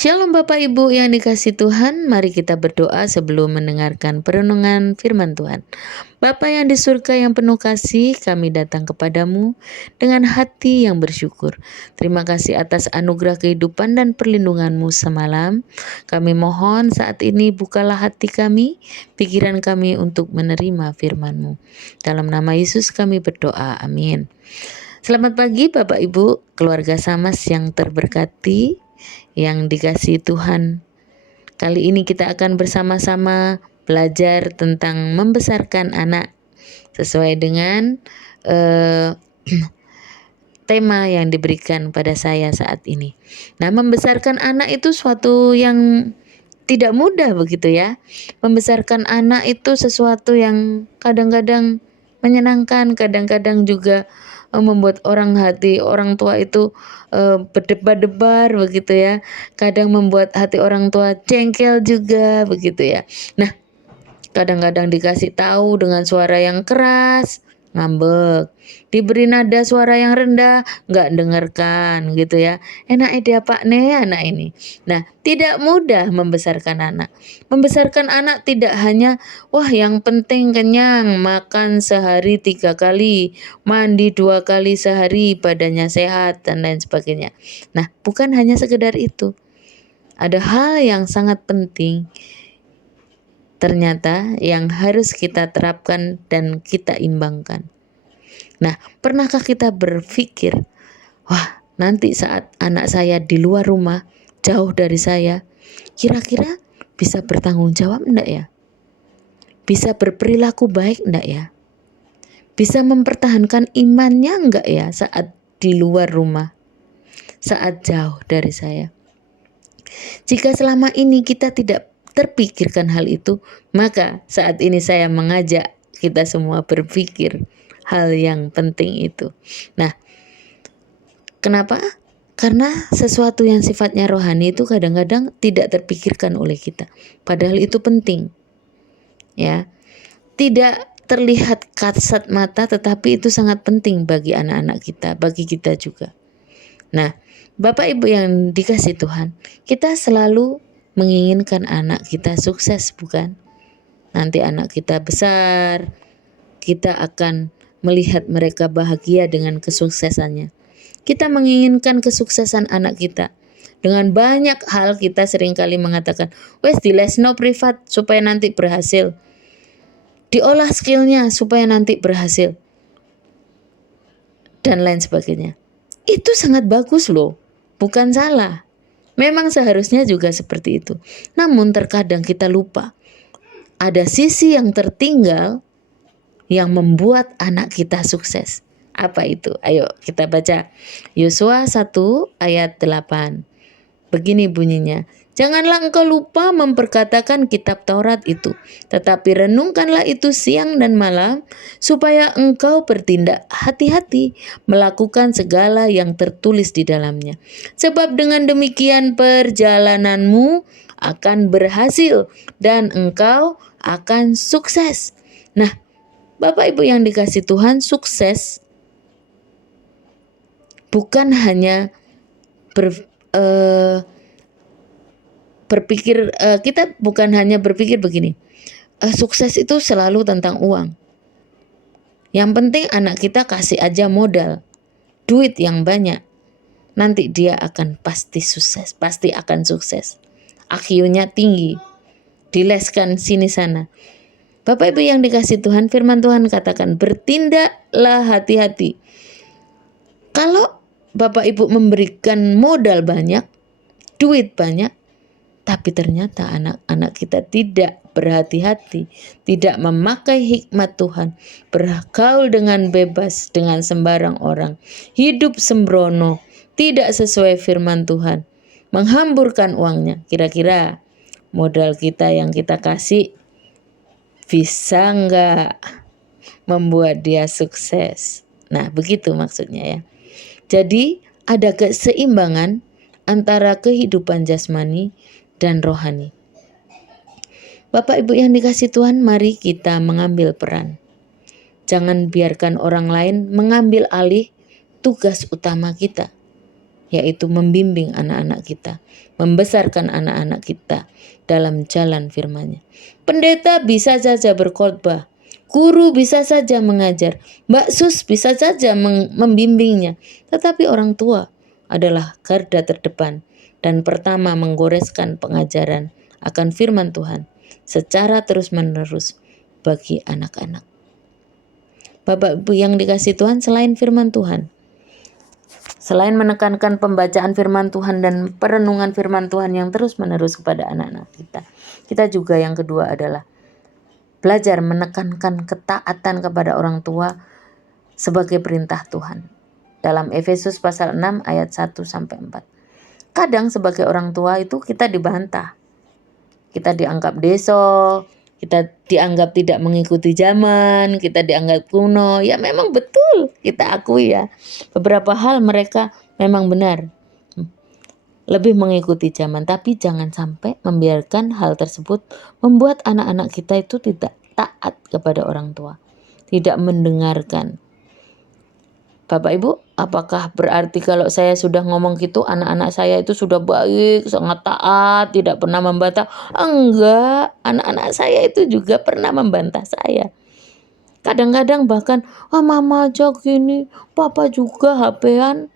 Shalom Bapak Ibu yang dikasihi Tuhan, mari kita berdoa sebelum mendengarkan perenungan firman Tuhan. Bapa yang di surga yang penuh kasih, kami datang kepadamu dengan hati yang bersyukur. Terima kasih atas anugerah kehidupan dan perlindunganmu semalam. Kami mohon saat ini bukalah hati kami, pikiran kami untuk menerima firman-Mu. Dalam nama Yesus kami berdoa, amin. Selamat pagi Bapak Ibu, keluarga Samas yang terberkati, yang dikasihi Tuhan. Kali ini kita akan bersama-sama belajar tentang membesarkan anak sesuai dengan tema yang diberikan pada saya saat ini. Nah, membesarkan anak itu suatu yang tidak mudah begitu ya. Membesarkan anak itu sesuatu yang kadang-kadang menyenangkan, kadang-kadang juga membuat hati orang tua itu berdebar-debar begitu ya. Kadang membuat hati orang tua jengkel juga begitu ya. Nah, kadang-kadang dikasih tahu dengan suara yang keras, ngambek. Diberi nada suara yang rendah, nggak dengarkan gitu ya. Enak ide apa nih anak ini. Nah, tidak mudah membesarkan anak. Membesarkan anak tidak hanya, wah yang penting kenyang, makan sehari 3 kali, mandi 2 kali sehari, badannya sehat, dan lain sebagainya. Nah, bukan hanya sekedar itu. Ada hal yang sangat penting ternyata yang harus kita terapkan dan kita imbangkan. Nah, pernahkah kita berpikir, wah nanti saat anak saya di luar rumah, jauh dari saya, kira-kira bisa bertanggung jawab enggak ya? Bisa berperilaku baik enggak ya? Bisa mempertahankan imannya enggak ya saat di luar rumah, saat jauh dari saya? Jika selama ini kita tidak terpikirkan hal itu, maka saat ini saya mengajak kita semua berpikir hal yang penting itu. Nah, kenapa? Karena sesuatu yang sifatnya rohani itu kadang-kadang tidak terpikirkan oleh kita. Padahal itu penting. Ya. Tidak terlihat kasat mata, tetapi itu sangat penting bagi anak-anak kita, bagi kita juga. Nah, Bapak Ibu yang dikasihi Tuhan, kita selalu menginginkan anak kita sukses, bukan? Nanti anak kita besar, kita akan melihat mereka bahagia dengan kesuksesannya. Kita menginginkan kesuksesan anak kita. Dengan banyak hal kita seringkali mengatakan, wes di lesno privat supaya nanti berhasil. Diolah skillnya supaya nanti berhasil. Dan lain sebagainya. Itu sangat bagus loh, bukan salah. Memang seharusnya juga seperti itu. Namun terkadang kita lupa. Ada sisi yang tertinggal yang membuat anak kita sukses. Apa itu? Ayo kita baca Yosua 1 ayat 8. Begini bunyinya. Janganlah engkau lupa memperkatakan kitab Taurat itu, tetapi renungkanlah itu siang dan malam, supaya engkau bertindak hati-hati melakukan segala yang tertulis di dalamnya. Sebab dengan demikian perjalananmu akan berhasil dan engkau akan sukses. Nah, Bapak Ibu yang dikasihi Tuhan, sukses bukan hanya berpikir, kita bukan hanya berpikir begini, sukses itu selalu tentang uang. Yang penting anak kita kasih aja modal, duit yang banyak, nanti dia akan pasti sukses, pasti akan sukses. IQ-nya tinggi, dileskan sini sana. Bapak Ibu yang dikasihi Tuhan, firman Tuhan katakan, bertindaklah hati-hati. Kalau Bapak Ibu memberikan modal banyak, duit banyak, tapi ternyata anak-anak kita tidak berhati-hati, tidak memakai hikmat Tuhan, bergaul dengan bebas dengan sembarang orang, hidup sembrono, tidak sesuai firman Tuhan, menghamburkan uangnya. Kira-kira modal kita yang kita kasih bisa nggak membuat dia sukses? Nah, begitu maksudnya ya. Jadi ada keseimbangan antara kehidupan jasmani dan rohani. Bapak Ibu yang dikasihi Tuhan, mari kita mengambil peran. Jangan biarkan orang lain mengambil alih tugas utama kita. yaitu membimbing anak-anak kita, membesarkan anak-anak kita dalam jalan firman-Nya. Pendeta bisa saja berkhotbah, guru bisa saja mengajar, Mbak Sus bisa saja membimbingnya, tetapi orang tua adalah garda terdepan dan pertama menggoreskan pengajaran akan firman Tuhan secara terus-menerus bagi anak-anak. Bapak Ibu yang dikasihi Tuhan, selain firman Tuhan, selain menekankan pembacaan firman Tuhan dan perenungan firman Tuhan yang terus-menerus kepada anak-anak kita juga yang kedua adalah belajar menekankan ketaatan kepada orang tua sebagai perintah Tuhan. Dalam Efesus pasal 6 ayat 1 sampai 4. Kadang sebagai orang tua itu kita dibantah. Kita dianggap deso, kita dianggap tidak mengikuti zaman, kita dianggap kuno. Ya memang betul, kita akui ya. Beberapa hal mereka memang benar, lebih mengikuti zaman. Tapi jangan sampai membiarkan hal tersebut membuat anak-anak kita itu tidak taat kepada orang tua, tidak mendengarkan. Bapak Ibu, apakah berarti kalau saya sudah ngomong gitu anak-anak saya itu sudah baik, sangat taat, tidak pernah membantah? Enggak, anak-anak saya itu juga pernah membantah saya. Kadang-kadang bahkan, mama aja gini, papa juga HP-an.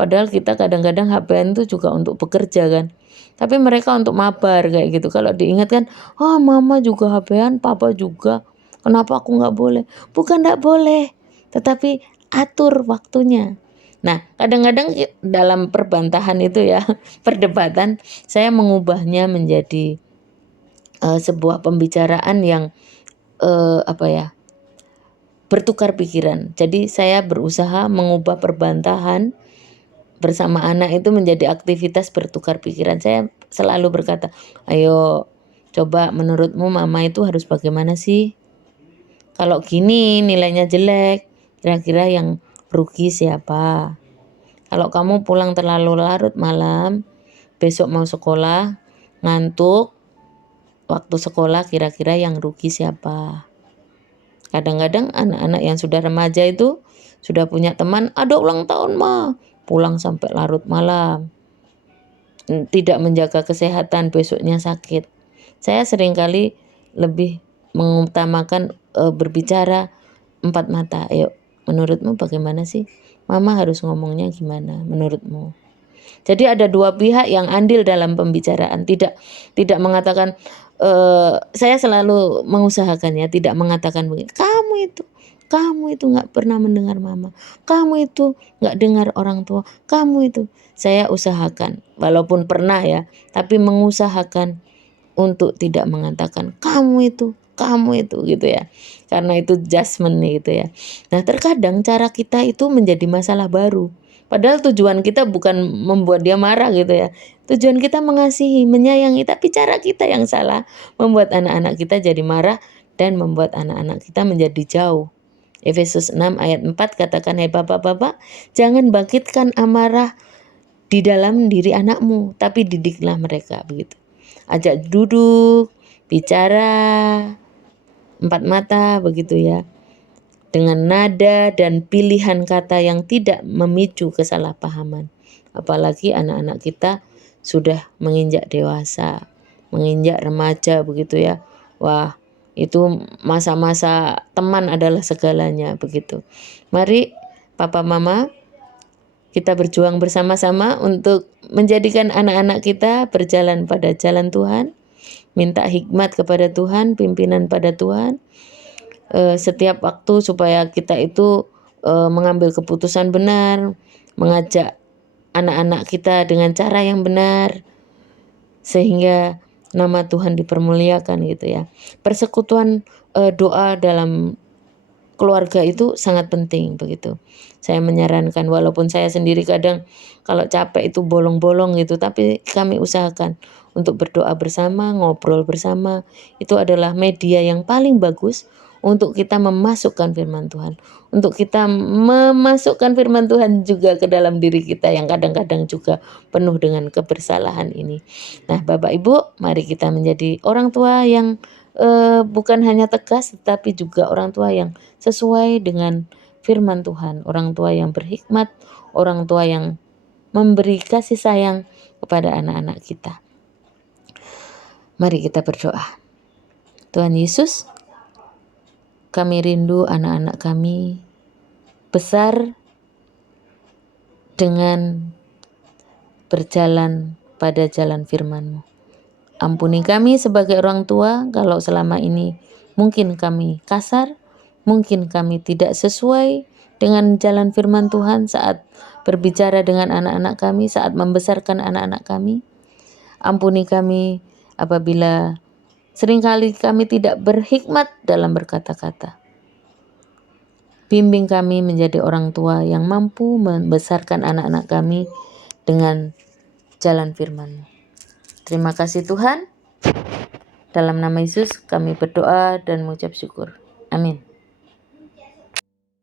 Padahal kita kadang-kadang HP-an itu juga untuk bekerja kan. Tapi mereka untuk mabar kayak gitu. Kalau diingatkan, mama juga HP-an, papa juga. Kenapa aku nggak boleh? Bukan nggak boleh, tetapi atur waktunya. Nah, kadang-kadang dalam perbantahan itu ya, perdebatan, saya mengubahnya menjadi sebuah pembicaraan yang bertukar pikiran. Jadi saya berusaha mengubah perbantahan bersama anak itu menjadi aktivitas bertukar pikiran. Saya selalu berkata, ayo coba menurutmu mama itu harus bagaimana sih? Kalau gini nilainya jelek, kira-kira yang rugi siapa? Kalau kamu pulang terlalu larut malam, besok mau sekolah, ngantuk, waktu sekolah kira-kira yang rugi siapa? Kadang-kadang anak-anak yang sudah remaja itu sudah punya teman, ada ulang tahun mah, pulang sampai larut malam, tidak menjaga kesehatan, besoknya sakit. Saya seringkali lebih mengutamakan berbicara empat mata. Ayo, menurutmu bagaimana sih? Mama harus ngomongnya gimana menurutmu? Jadi ada dua pihak yang andil dalam pembicaraan. Tidak mengatakan, saya selalu mengusahakannya, tidak mengatakan begini, kamu itu nggak pernah mendengar mama, kamu itu nggak dengar orang tua, kamu itu. Saya usahakan, walaupun pernah ya, tapi mengusahakan untuk tidak mengatakan kamu itu gitu ya. Karena itu judgment gitu ya. Nah, terkadang cara kita itu menjadi masalah baru. Padahal tujuan kita bukan membuat dia marah gitu ya. Tujuan kita mengasihi, menyayangi, tapi cara kita yang salah membuat anak-anak kita jadi marah dan membuat anak-anak kita menjadi jauh. Efesus 6 ayat 4 katakan, hai bapak-bapak, jangan bangkitkan amarah di dalam diri anakmu, tapi didiklah mereka, begitu. Ajak duduk, bicara, empat mata, begitu ya. Dengan nada dan pilihan kata yang tidak memicu kesalahpahaman. Apalagi anak-anak kita sudah menginjak dewasa, menginjak remaja, begitu ya. Wah, itu masa-masa teman adalah segalanya, begitu. Mari papa mama, kita berjuang bersama-sama untuk menjadikan anak-anak kita berjalan pada jalan Tuhan, minta hikmat kepada Tuhan, pimpinan pada Tuhan, setiap waktu supaya kita itu mengambil keputusan benar, mengajak anak-anak kita dengan cara yang benar, sehingga nama Tuhan dipermuliakan gitu ya. Persekutuan doa dalam keluarga itu sangat penting begitu. Saya menyarankan, walaupun saya sendiri kadang kalau capek itu bolong-bolong gitu, tapi kami usahakan untuk berdoa bersama, ngobrol bersama. Itu adalah media yang paling bagus untuk kita memasukkan firman Tuhan, untuk kita memasukkan firman Tuhan juga ke dalam diri kita yang kadang-kadang juga penuh dengan kebersalahan ini. Nah, Bapak Ibu, mari kita menjadi orang tua yang bukan hanya tegas, tetapi juga orang tua yang sesuai dengan firman Tuhan, orang tua yang berhikmat, orang tua yang memberi kasih sayang kepada anak-anak kita. Mari kita berdoa. Tuhan Yesus, kami rindu anak-anak kami besar dengan berjalan pada jalan firman-Mu. Ampuni kami sebagai orang tua kalau selama ini mungkin kami kasar, mungkin kami tidak sesuai dengan jalan firman Tuhan saat berbicara dengan anak-anak kami, saat membesarkan anak-anak kami. Ampuni kami apabila seringkali kami tidak berhikmat dalam berkata-kata. Bimbing kami menjadi orang tua yang mampu membesarkan anak-anak kami dengan jalan firman-Mu. Terima kasih Tuhan. Dalam nama Yesus kami berdoa dan mengucap syukur. Amin.